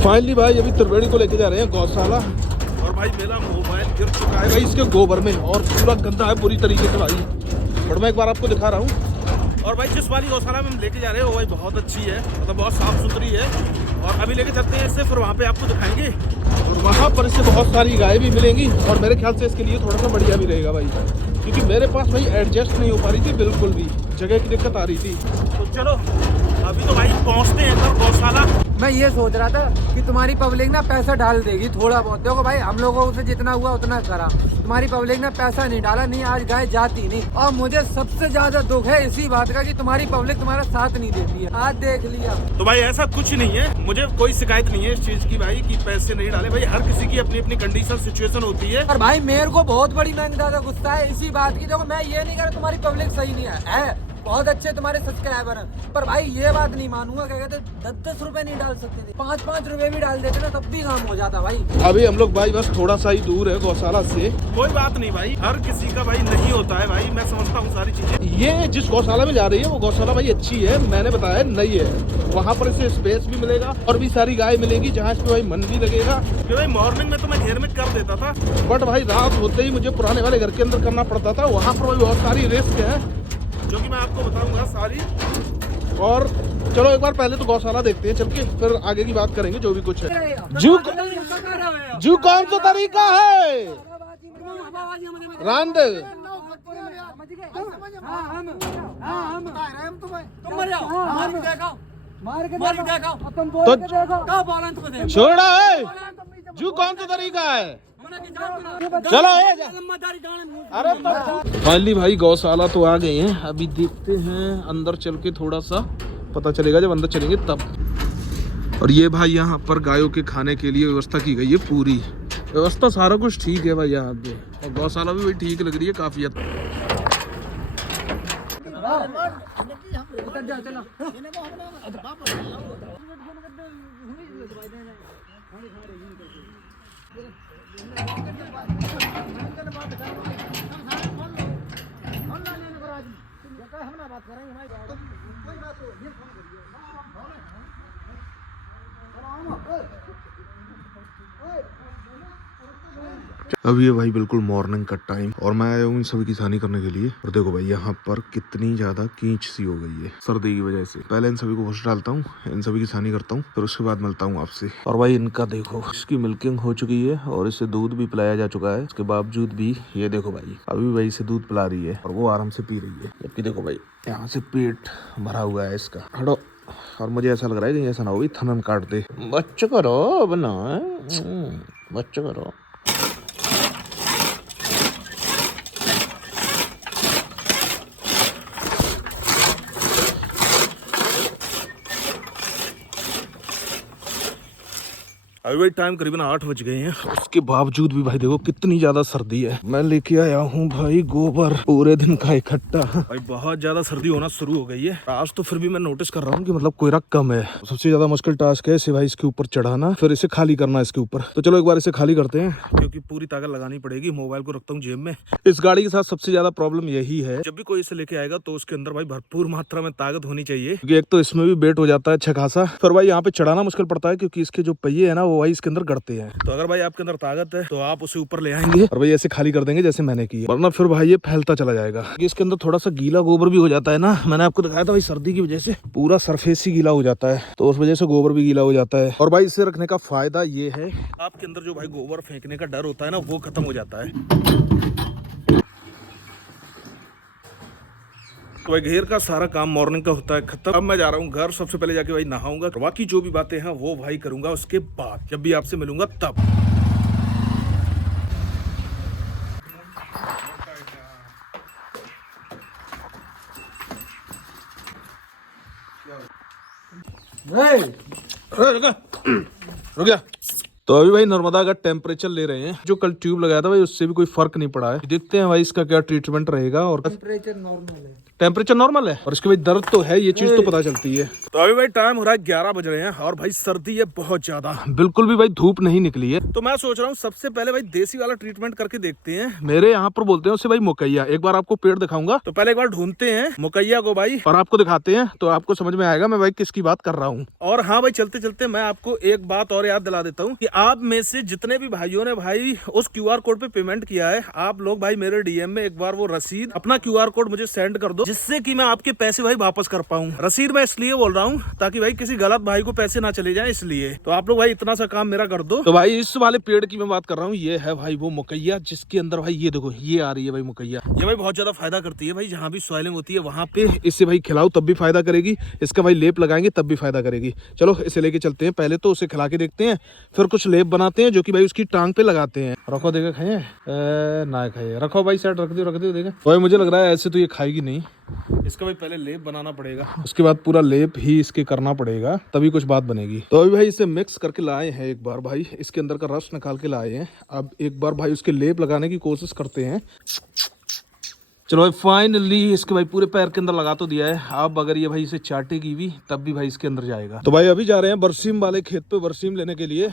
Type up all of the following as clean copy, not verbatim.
Finally भाई अभी त्रिवेणी को लेके जा रहे हैं गौशाला। और भाई मेरा मोबाइल गिर चुका है भाई इसके गोबर में और पूरा गंदा है बुरी तरीके से भाई। और मैं एक बार आपको दिखा रहा हूँ। और भाई जिस वाली गौशाला में हम लेके जा रहे हैं वो भाई बहुत अच्छी है, मतलब बहुत साफ सुथरी है। और अभी लेके चलते हैं इससे, फिर वहाँ पे आपको दिखाएंगे। और वहाँ पर इससे बहुत सारी गाय भी मिलेंगी और मेरे ख्याल से इसके लिए थोड़ा सा बढ़िया भी रहेगा भाई, क्योंकि मेरे पास भाई एडजस्ट नहीं हो पा रही थी बिल्कुल भी, जगह की दिक्कत आ रही थी। तो चलो अभी तो भाई पहुँचते हैं इधर गौशाला। मैं ये सोच रहा था कि तुम्हारी पब्लिक ना पैसा डाल देगी थोड़ा बहुत। देखो भाई हम लोगों से जितना हुआ उतना करा, तुम्हारी पब्लिक ने पैसा नहीं डाला, नहीं आज गाय जाती नहीं। और मुझे सबसे ज्यादा दुख है इसी बात का कि तुम्हारी पब्लिक तुम्हारा साथ नहीं देती है। आज देख लिया। तो भाई ऐसा कुछ नहीं है, मुझे कोई शिकायत नहीं है इस चीज की भाई कि पैसे नहीं डाले। भाई हर किसी की अपनी अपनी कंडीशन सिचुएशन होती है। और भाई मेरे को बहुत बड़ी मैंने ज्यादा गुस्सा है इसी बात की। देखो मैं ये नहीं कर रहा तुम्हारी पब्लिक सही नहीं है बहुत अच्छे तुम्हारे सब्सक्राइबर हैं, पर भाई ये बात नहीं मानूंगा। क्या कहते 10-10 रुपए नहीं डाल सकते थे, 5-5 रुपए भी डाल देते ना तब भी काम हो जाता भाई। अभी हम लोग भाई बस थोड़ा सा ही दूर है गौशाला से। कोई बात नहीं भाई, हर किसी का भाई नहीं होता है भाई, मैं समझता हूँ सारी चीजें। ये जिस गौशाला में जा रही है वो गौशाला भाई अच्छी है, मैंने बताया नई है। वहाँ पर इसे स्पेस भी मिलेगा और भी सारी गाय मिलेंगी जहाँ इस पे भाई मन भी लगेगा। भाई मॉर्निंग में तो मैं घेर में कर देता था, बट भाई रात होते ही मुझे पुराने वाले घर के अंदर करना पड़ता था। वहाँ पर भाई बहुत सारी रिस्क है जो कि मैं आपको बताऊंगा सारी। और चलो एक बार पहले तो गौशाला देखते हैं चल के, फिर आगे की बात करेंगे जो भी कुछ है। जू कौन सा तरीका है रांद तो छोड़ा है। जू कौन सा तरीका है, चलो अरे फाइनली भाई गौशाला तो आ गए हैं। अभी देखते हैं अंदर चल के, थोड़ा सा पता चलेगा जब अंदर चलेंगे तब। और ये भाई यहाँ पर गायों के खाने के लिए व्यवस्था की गई है, पूरी व्यवस्था सारा कुछ ठीक है भाई यहाँ पे। और गौशाला भी भाई ठीक लग रही है काफी हद तक। अब ये भाई बिल्कुल मॉर्निंग का टाइम और मैं आया हूँ इन सभी की छानी करने के लिए। और देखो भाई यहाँ पर कितनी ज्यादा कीच सी हो गई है सर्दी की वजह से। पहले इन सभी को वॉश डालता हूँ, इन सभी की छानी करता हूँ, फिर उसके बाद मिलता हूँ आपसे। और भाई इनका देखो, इसकी मिल्किंग हो चुकी है और इसे दूध भी पिलाया जा चुका है। उसके बावजूद भी ये देखो भाई अभी भाई इसे दूध पिला रही है और वो आराम से पी रही है। जबकि देखो भाई यहाँ से पेट भरा हुआ है इसका। हटो। और मुझे ऐसा लग रहा है कि ऐसा ना हो थनन काट दे। बच्चे करो बना, बच्चे करो। अभी भाई टाइम करीबन 8 बज गए हैं, उसके बावजूद भी भाई देखो कितनी ज्यादा सर्दी है। मैं लेके आया हूँ भाई गोबर पूरे दिन का इकट्ठा। भाई बहुत ज्यादा सर्दी होना शुरू हो गई है। आज तो फिर भी मैं नोटिस कर रहा हूँ कि मतलब कोयला कम है। सबसे ज्यादा मुश्किल टास्क है इसे भाई इसके ऊपर चढ़ाना, फिर इसे खाली करना इसके ऊपर। तो चलो एक बार इसे खाली करते हैं, क्योंकि पूरी ताकत लगानी पड़ेगी। मोबाइल को रखता हूँ जेब में। इस गाड़ी के साथ सबसे ज्यादा प्रॉब्लम यही है, जब भी कोई इसे लेके आएगा तो उसके अंदर भाई भरपूर मात्रा में ताकत होनी चाहिए, क्योंकि एक तो इसमें भी वेट हो जाता है अच्छा खासा। फिर भाई यहाँ पे चढ़ाना मुश्किल पड़ता है क्योंकि इसके जो पहिए है ना वो भाई इसके अंदर गड़ते हैं। तो अगर भाई आपके अंदर ताकत है तो आप उसे ऊपर ले आएंगे और भाई ऐसे खाली कर देंगे जैसे मैंने किया, वरना फिर भाई ये फैलता चला जाएगा। इसके अंदर थोड़ा सा गीला गोबर भी हो जाता है ना, मैंने आपको दिखाया था भाई सर्दी की वजह से पूरा सरफेस ही गीला हो जाता है, तो उस वजह से गोबर भी गीला हो जाता है। और भाई इसे रखने का फायदा ये है, आपके अंदर जो भाई गोबर फेंकने का डर होता है ना वो खत्म हो जाता है। तो भाई घेर का सारा काम मॉर्निंग का होता है खत्म। अब मैं जा रहा हूँ घर, सबसे पहले जाके भाई नहाऊंगा, बाकी जो भी बातें हैं वो भाई करूंगा उसके बाद, जब भी आपसे मिलूंगा तब। रुक जा। तो अभी भाई नर्मदा का टेम्परेचर ले रहे हैं। जो कल ट्यूब लगाया था भाई उससे भी कोई फर्क नहीं पड़ा है। देखते हैं भाई इसका क्या ट्रीटमेंट रहेगा। और टेम्परेचर नॉर्मल है। टेम्परेचर नॉर्मल है और इसके भाई दर्द तो है, ये चीज तो पता चलती है। तो अभी भाई टाइम हो रहा है 11 बज रहे हैं और भाई सर्दी है बहुत ज्यादा, बिल्कुल भी भाई धूप नहीं निकली है। तो मैं सोच रहा हूँ सबसे पहले भाई देसी वाला ट्रीटमेंट करके देखते हैं। मेरे यहाँ पर बोलते हैं उसे भाई मुकैया। एक बार आपको पेड़ दिखाऊंगा, तो पहले एक बार ढूंढते हैं मुकैया को भाई और आपको दिखाते हैं, तो आपको समझ में आएगा मैं भाई किसकी बात कर रहा हूँ। और हाँ भाई चलते चलते मैं आपको एक बात और याद दिला देता हूँ कि आप में से जितने भी भाइयों ने भाई उस QR कोड पे पेमेंट किया है, आप लोग भाई मेरे DM में एक बार वो रसीद अपना QR कोड मुझे सेंड कर दो, जिससे कि मैं आपके पैसे भाई वापस कर पाऊँ। रसीद मैं इसलिए बोल रहा हूँ ताकि भाई किसी गलत भाई को पैसे ना चले जाए, इसलिए। तो आप लोग भाई इतना सा काम मेरा कर दो। तो भाई इस वाले पेड़ की मैं बात कर रहा हूँ, ये है भाई वो मुकैया, जिसके अंदर भाई ये देखो ये आ रही है भाई मुकैया। ये भाई बहुत ज्यादा फायदा करती है भाई, जहाँ भी सॉइलिंग होती है वहाँ पे इससे भाई खिलाओ तब भी फायदा करेगी, इसका भाई लेप लगाएंगे तब भी फायदा करेगी। चलो इसे लेके चलते हैं, पहले तो उसे खिला के देखते हैं, फिर कुछ लेप बनाते हैं जो कि भाई उसकी टांग पे लगाते हैं। रखो देखा खाए ना खाए, रखो भाई साइड रख दो देखा। भाई मुझे लग रहा है ऐसे तो ये खाएगी नहीं, इसका भाई पहले लेप बनाना पड़ेगा, उसके बाद पूरा लेप ही इसके करना पड़ेगा, तभी कुछ बात बनेगी। तो अभी भाई इसे मिक्स करके लाए हैं एक बार भाई, इसके अंदर का रस निकाल के लाए हैं। अब एक बार भाई उसके लेप लगाने की कोशिश करते हैं। चलो भाई फाइनली इसके भाई पूरे पैर के अंदर लगा तो दिया है। अब अगर ये भाई इसे चाटेगी भी तब भी भाई इसके अंदर जाएगा। तो भाई अभी जा रहे हैं बरसीम वाले खेत पे बरसीम लेने के लिए,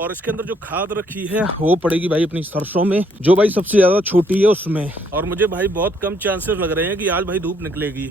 और इसके अंदर जो खाद रखी है वो पड़ेगी भाई अपनी सरसों में, जो भाई सबसे ज्यादा छोटी है उसमें। और मुझे भाई बहुत कम चांसेस लग रहे हैं कि आज भाई धूप निकलेगी।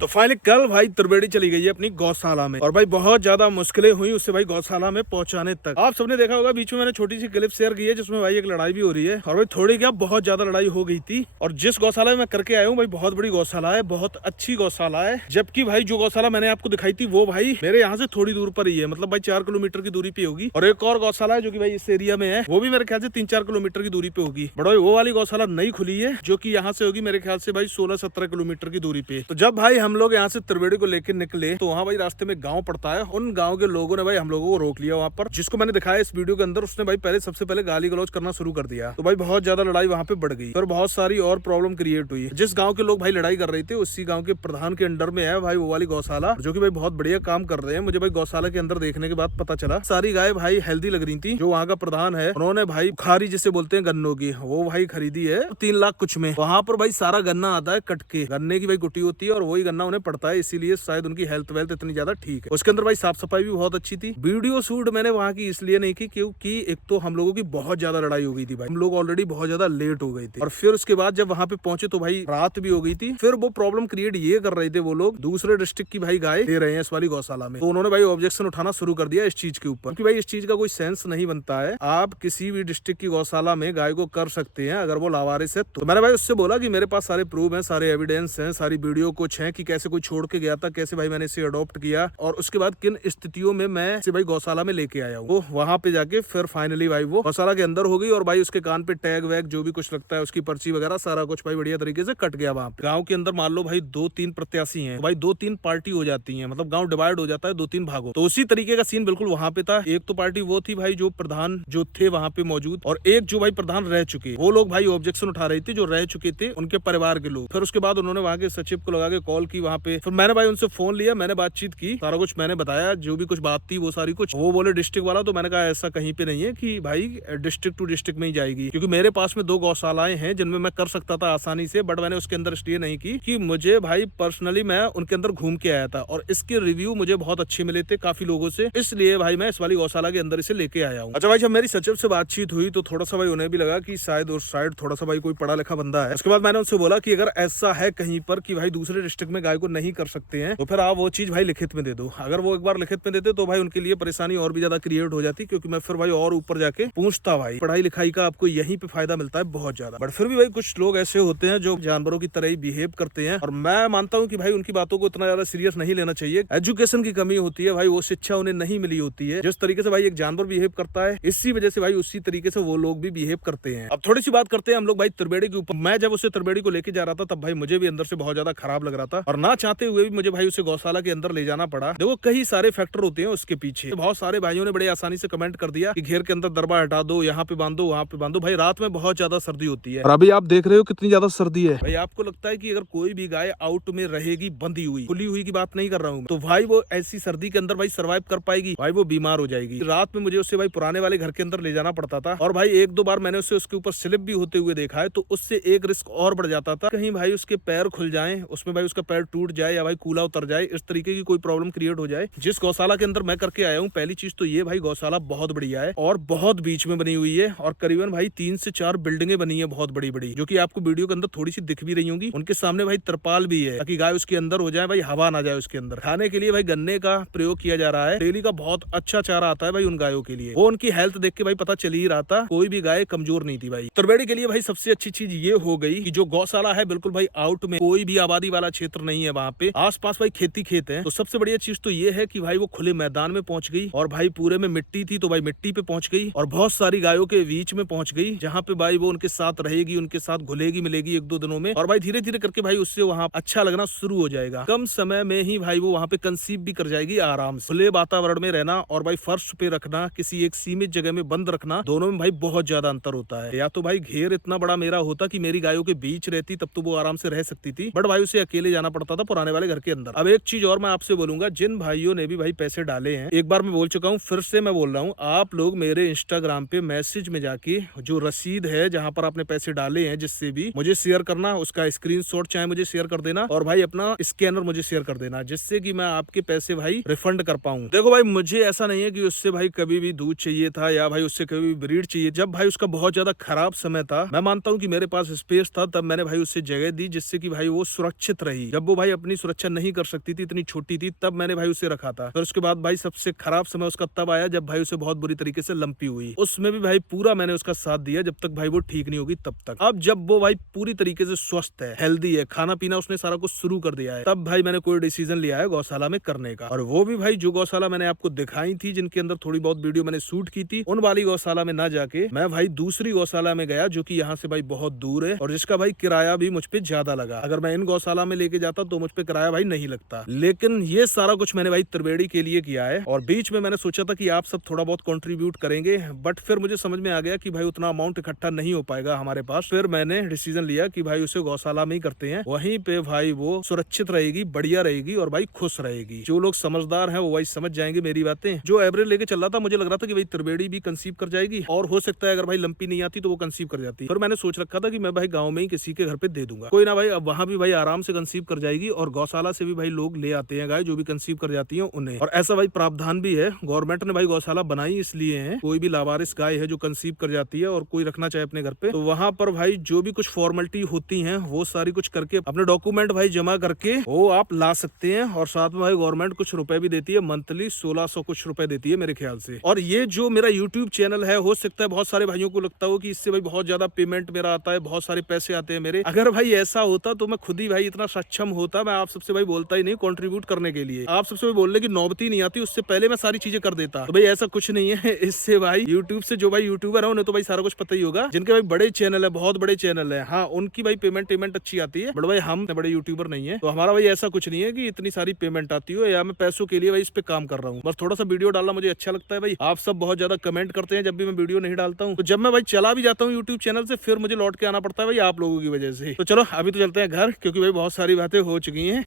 तो फाइनली कल भाई त्रिवेणी चली गई है अपनी गौशाला में, और भाई बहुत ज्यादा मुश्किलें हुई उससे भाई गौशाला में पहुंचाने तक। आप सबने देखा होगा बीच में मैंने छोटी सी क्लिप शेयर की है जिसमें भाई एक लड़ाई भी हो रही है, और भाई थोड़ी क्या बहुत ज्यादा लड़ाई हो गई थी। और जिस गौशाला में मैं करके आया हूँ भाई बहुत बड़ी गौशाला है, बहुत अच्छी गौशाला है। जबकि भाई जो गौशाला मैंने आपको दिखाई थी वो भाई मेरे यहाँ से थोड़ी दूर पर ही है, मतलब भाई 4 किलोमीटर की दूरी पे होगी। और एक और गौशाला है जो की भाई इस एरिया में है, वो भी मेरे ख्याल से 3-4 किलोमीटर की दूरी पे होगी। बट भाई वो वाली गौशाला नई खुली है जो की यहाँ से होगी मेरे ख्याल से भाई 16-17 किलोमीटर की दूरी पे। तो जब भाई हम लोग यहाँ से त्रिवेणी को लेकर निकले तो वहाँ भाई रास्ते में गांव पड़ता है, उन गांव के लोगों ने भाई हम लोगों को रोक लिया वहाँ पर, जिसको मैंने दिखाया इस वीडियो के अंदर। उसने भाई पहले सबसे पहले गाली गलौज करना शुरू कर दिया, तो भाई बहुत ज्यादा लड़ाई वहाँ पे बढ़ गई और बहुत सारी और प्रॉब्लम क्रिएट हुई। जिस गांव के लोग भाई लड़ाई कर रहे थे उसी गांव के प्रधान के अंडर में है भाई वो वाली गौशाला, जो की भाई बहुत बढ़िया काम कर रहे हैं। मुझे भाई गौशाला के अंदर देखने के बाद पता चला सारी गाय भाई हेल्दी लग रही थी। जो वहाँ का प्रधान है उन्होंने भाई खारी जिसे बोलते हैं गन्नों की, वो भाई खरीदी है 3 लाख कुछ में। वहाँ पर भाई सारा गन्ना आता है कट के, गन्ने की भाई गुटी होती है और वही गन्ना उन्हें पड़ता है, इसीलिए शायद उनकी हेल्थ इतनी ज्यादा ठीक है। उसके अंदर भाई साफ सफाई भी बहुत अच्छी थी। वीडियो शूट मैंने वहां की इसलिए नहीं की क्योंकि एक तो हम लोगों की बहुत ज्यादा लड़ाई हो गई थी भाई, हम लोग ऑलरेडी बहुत ज्यादा लेट हो गए थे, और फिर उसके बाद जब वहां पे पहुंचे तो भाई रात भी हो गई थी। फिर वो प्रॉब्लम क्रिएट ये कर रहे थे वो लोग दूसरे डिस्ट्रिक्ट की भाई गाय ले रहे हैं इस वाली गौशाला में, तो उन्होंने भाई ऑब्जेक्शन उठाना शुरू कर दिया इस चीज के ऊपर, क्योंकि भाई इस चीज का कोई सेंस नहीं बनता है। आप किसी भी डिस्ट्रिक्ट की गौशाला में गाय को कर सकते हैं अगर वो लावारिस है तो। मैंने भाई उससे बोला कि मेरे पास सारे प्रूफ हैं, सारे एविडेंस हैं, सारी वीडियो कुछ है कि कैसे कोई छोड़ के गया था, कैसे भाई मैंने इसे अडॉप्ट किया और उसके बाद किन स्थितियों में मैं इसे भाई गौशाला में लेके आया हूँ। वो वहां पे जाके फिर फाइनली भाई वो गौशाला के अंदर हो गई, और भाई उसके कान पे टैग वैग जो भी कुछ लगता है उसकी पर्ची वगैरह सारा कुछ भाई बढ़िया तरीके से कट गया। वहां पे गांव के अंदर मान लो भाई 2-3 प्रत्याशी हैं, तो भाई 2-3 पार्टी हो जाती है, मतलब गाँव डिवाइड हो जाता है 2-3 भागों। तो उसी तरीके का सीन बिल्कुल वहां पे था। एक तो पार्टी वो थी भाई जो प्रधान जो थे वहां पे मौजूद, और एक जो भाई प्रधान रह चुके, वो लोग भाई ऑब्जेक्शन उठा रहे थे जो रह चुके थे उनके परिवार के लोग। फिर उसके बाद उन्होंने वहां के सचिव को लगा के कॉल की वहां पे, फिर मैंने भाई उनसे फोन लिया, मैंने बातचीत की, सारा कुछ मैंने बताया जो भी कुछ बात थी वो सारी कुछ। वो बोले डिस्ट्रिक्ट वाला, तो मैंने कहा ऐसा कहीं पे नहीं है कि भाई डिस्ट्रिक्ट टू डिस्ट्रिक्ट में ही जाएगी, क्योंकि मेरे पास में 2 गौशालाएं हैं जिनमें मैं कर सकता था आसानी से, बट मैंने उसके अंदर इसलिए नहीं की कि मुझे भाई पर्सनली मैं उनके अंदर घूम के आया था और इसके रिव्यू मुझे बहुत अच्छे मिले थे काफी लोगों से, इसलिए भाई मैं इस वाली गौशाला के अंदर इसे लेके आया हूँ। अच्छा भाई जब मेरी सचिव से बातचीत हुई तो थोड़ा सा भाई उन्हें भी लगा कि शायद उस साइड थोड़ा सा भाई कोई पढ़ा लिखा बंदा है। उसके बाद मैंने उनसे बोला कि अगर ऐसा है कहीं पर कि भाई दूसरे डिस्ट्रिक्ट में गाय को नहीं कर सकते हैं तो फिर आप वो चीज भाई लिखित में दे दो। अगर वो एक बार लिखित में देते तो भाई उनके लिए परेशानी और भी ज्यादा क्रिएट हो जाती, क्योंकि मैं फिर भाई और ऊपर जाके पूछता भाई पढ़ाई लिखाई का आपको यहीं पे फायदा मिलता है बहुत ज्यादा। बट फिर भी भाई कुछ लोग ऐसे होते हैं जो जानवरों की तरह ही बिहेव करते हैं, और मैं मानता हूँ कि भाई उनकी बातों को इतना ज्यादा सीरियस नहीं लेना चाहिए। एजुकेशन की कमी होती है भाई, वो शिक्षा उन्हें नहीं मिली होती है। जिस तरीके से भाई एक जानवर बिहेव करता है इसी वजह से भाई उसी तरीके से वो लोग भी बिहेव करते हैं। अब थोड़ी सी बात करते हैं हम लोग भाई त्रिवेणी के ऊपर। मैं जब उसे त्रिवेणी को लेके जा रहा था तब भाई मुझे भी अंदर से बहुत ज्यादा खराब लग रहा था, और ना चाहते हुए भी मुझे भाई उसे गौशाला के अंदर ले जाना पड़ा। देखो कई सारे फैक्टर होते हैं उसके पीछे। बहुत सारे भाइयों ने बड़े आसानी से कमेंट कर दिया कि घेर के अंदर दरबा हटा दो, यहाँ पे बांधो, वहाँ पे बांधो। भाई रात में बहुत ज्यादा सर्दी होती है और अभी आप देख रहे हो कितनी ज्यादा सर्दी है। भाई आपको लगता है कि अगर कोई भी गाय आउट में रहेगी बंधी हुई, खुली हुई की बात नहीं कर रहा हूँ, तो भाई वो ऐसी सर्दी के अंदर भाई सर्वाइव कर पाएगी? भाई वो बीमार हो जाएगी। रात में मुझे उसे भाई पुराने वाले घर के अंदर ले जाना पड़ता था और भाई एक दो बार मैंने उसे उसके ऊपर स्लिप भी होते हुए देखा है, तो उससे एक रिस्क और बढ़ जाता था, कहीं भाई उसके पैर खुल जाएं, उसमें भाई उसका पैर टूट जाए या भाई कूला उतर जाए, इस तरीके की कोई प्रॉब्लम क्रिएट हो जाए। जिस गौशाला के अंदर मैं करके आया हूँ, पहली चीज तो ये भाई गौशाला बहुत बढ़िया है और बहुत बीच में बनी हुई है और करीबन भाई 3 से 4 बिल्डिंगें बनी है बहुत बड़ी बड़ी, जो कि आपको वीडियो के अंदर थोड़ी सी दिख भी रही होंगी। उनके सामने भाई तरपाल भी है ताकि गाय उसके अंदर हो जाए, भाई हवा ना जाए उसके अंदर। खाने के लिए भाई गन्ने का प्रयोग किया जा रहा है, डेली का बहुत अच्छा चारा आता है भाई उन गायों के लिए। वो उनकी हेल्थ देख के भाई पता चल ही रहा था, कोई भी गाय कमजोर नहीं थी भाई। तरबेड़ी के लिए भाई सबसे अच्छी चीज ये हो गई कि जो गौशाला है बिल्कुल भाई आउट में, कोई भी आबादी वाला क्षेत्र नहीं है, वहाँ पे आसपास भाई खेती खेत है। तो सबसे बढ़िया चीज तो ये है कि भाई वो खुले मैदान में पहुंच गई और भाई पूरे में मिट्टी थी तो भाई मिट्टी पे पहुंच गई और बहुत सारी गायों के बीच में पहुंच गई, जहाँ पे भाई वो उनके साथ रहेगी, उनके साथ घुलेगी मिलेगी एक दो दिनों में और भाई धीरे धीरे करके भाई उससे वहाँ अच्छा लगना शुरू हो जाएगा। कम समय में ही भाई वो वहाँ पे कंसीव भी कर जाएगी आराम से। खुले वातावरण में रहना और भाई फर्श पे रखना, किसी एक सीमित जगह में बंद रखना, दोनों में भाई बहुत ज्यादा अंतर होता है। या तो भाई घेर इतना बड़ा मेरा होता कि मेरी गायों के बीच रहती, तब तो वो आराम से रह सकती थी, बट भाई उसे अकेले जाना पड़ता था पुराने वाले घर के अंदर। अब एक चीज और मैं आपसे बोलूंगा, जिन भाइयों ने भी भाई पैसे डाले हैं, एक बार मैं बोल चुका हूँ, फिर से मैं बोल रहा हूँ, आप लोग मेरे इंस्टाग्राम पे मैसेज में जाके जो रसीद है जहाँ पर आपने पैसे डाले हैं, जिससे भी मुझे शेयर करना, उसका स्क्रीनशॉट चाहे मुझे शेयर कर देना और भाई अपना स्कैनर मुझे शेयर कर देना, जिससे कि मैं आपके पैसे भाई रिफंड कर पाऊं। देखो भाई मुझे ऐसा नहीं है कि उससे भाई कभी भी दूध चाहिए था या भाई उससे कभी भी ब्रीड चाहिए। जब भाई उसका बहुत ज्यादा खराब समय था, मैं मानता हूँ कि मेरे पास स्पेस था, तब मैंने भाई उससे जगह दी जिससे कि भाई वो सुरक्षित रही। जब वो भाई अपनी सुरक्षा नहीं कर सकती थी, इतनी छोटी थी, तब मैंने भाई उसे रखा था। फिर उसके बाद भाई सबसे खराब समय उसका तब आया जब भाई उसे बहुत बुरी तरीके से लंपी हुई। उसमें भी भाई पूरा मैंने उसका साथ दिया जब तक भाई वो ठीक नहीं होगी तब तक। अब जब वो भाई पूरी तरीके से स्वस्थ है, हेल्दी है, खाना पीना उसने सारा कुछ शुरू कर दिया है, तब भाई मैंने कोई डिसीजन लिया है गौशाला में करने का। और वो भी भाई जो गौशाला मैंने आपको दिखाई थी, जिनके अंदर थोड़ी बहुत वीडियो मैंने शूट की थी, उन वाली गौशाला में ना जाके मैं भाई दूसरी गौशाला में गया, जो कि यहाँ से भाई बहुत दूर है और जिसका भाई किराया भी मुझ पे ज्यादा लगा। अगर मैं इन गौशाला में लेके जाता तो मुझ पे किराया भाई नहीं लगता। लेकिन ये सारा कुछ मैंने भाई त्रिवेणी के लिए किया है और बीच में मैंने सोचा था कि आप सब थोड़ा बहुत कंट्रीब्यूट करेंगे, बट फिर मुझे समझ में आ गया कि भाई उतना अमाउंट इकट्ठा नहीं हो पाएगा हमारे पास। फिर मैंने डिसीजन लिया कि भाई उसे गौशाला में ही करते हैं, वहीं पे भाई वो सुरक्षित रहेगी, बढ़िया रहेगी और भाई खुश रहेगी। जो लोग समझदार हैं वो भाई समझ जाएंगे मेरी बातें। जो एवरेज लेके चल रहा था, मुझे लग रहा था कि भाई त्रिवेणी भी कंसीव कर जाएगी और हो सकता है अगर भाई लंपी नहीं आती तो वो कंसीव कर जाती। फिर मैंने सोच रखा था कि मैं भाई गाँव में ही किसी के घर पे दे दूंगा, कोई ना भाई अब वहां भी भाई आराम से कंसीव कर जाएगी और गौशाला से भी भाई लोग ले आते हैं गाय जो भी कंसीव कर जाती है उन्हें। और ऐसा भाई प्रावधान भी है, गवर्नमेंट ने भाई गौशाला बनाई इसलिए है, कोई भी लावारिस गाय है जो कंसीव कर जाती है और कोई रखना चाहे अपने घर पे, तो वहां पर भाई जो भी कुछ फॉर्मेलिटी होती है वो सारी कुछ करके अपने डॉक्यूमेंट भाई जमा करके वो आप ला सकते हैं। और साथ में भाई गवर्नमेंट कुछ रुपए भी देती है, मंथली 1600 कुछ रुपए देती है मेरे ख्याल से। और ये जो मेरा यूट्यूब चैनल है, हो सकता है बहुत सारे भाइयों को लगता हो कि इससे भाई बहुत ज्यादा पेमेंट मेरा आता है, बहुत सारे पैसे आते हैं मेरे। अगर भाई ऐसा होता तो मैं खुद ही भाई इतना सक्षम होता, मैं आप सबसे भाई बोलता ही नहीं कंट्रीब्यूट करने के लिए। आप सबसे बोलने की नौबत ही नहीं आती, उससे पहले मैं सारी चीजें कर देता। तो भाई ऐसा कुछ नहीं है। इससे भाई यूट्यूब से जो भाई यूट्यूबर है उन्हें तो भाई सारा कुछ पता ही होगा, जिनके भाई बड़े चैनल है, बहुत बड़े चैनल है, हाँ उनकी भाई पेमेंट अच्छी आती है, बट भाई हम बड़े यूट्यूबर नहीं है, तो हमारा भाई ऐसा कुछ नहीं है कि इतनी सारी पेमेंट आती हो या मैं पैसों के लिए भाई इस पे काम कर रहा हूँ। बस थोड़ा सा वीडियो डालना मुझे अच्छा लगता है भाई। आप सब बहुत ज्यादा कमेंट करते हैं जब भी मैं वीडियो नहीं डालता हूँ, तो जब मैं भाई चला भी जाता हूँ यूट्यूब चैनल से, फिर मुझे लौट के आना पड़ता है भाई आप लोगों की वजह से। तो चलो अभी तो चलते हैं घर, क्योंकि भाई बहुत सारी बातें हो चुकी हैं।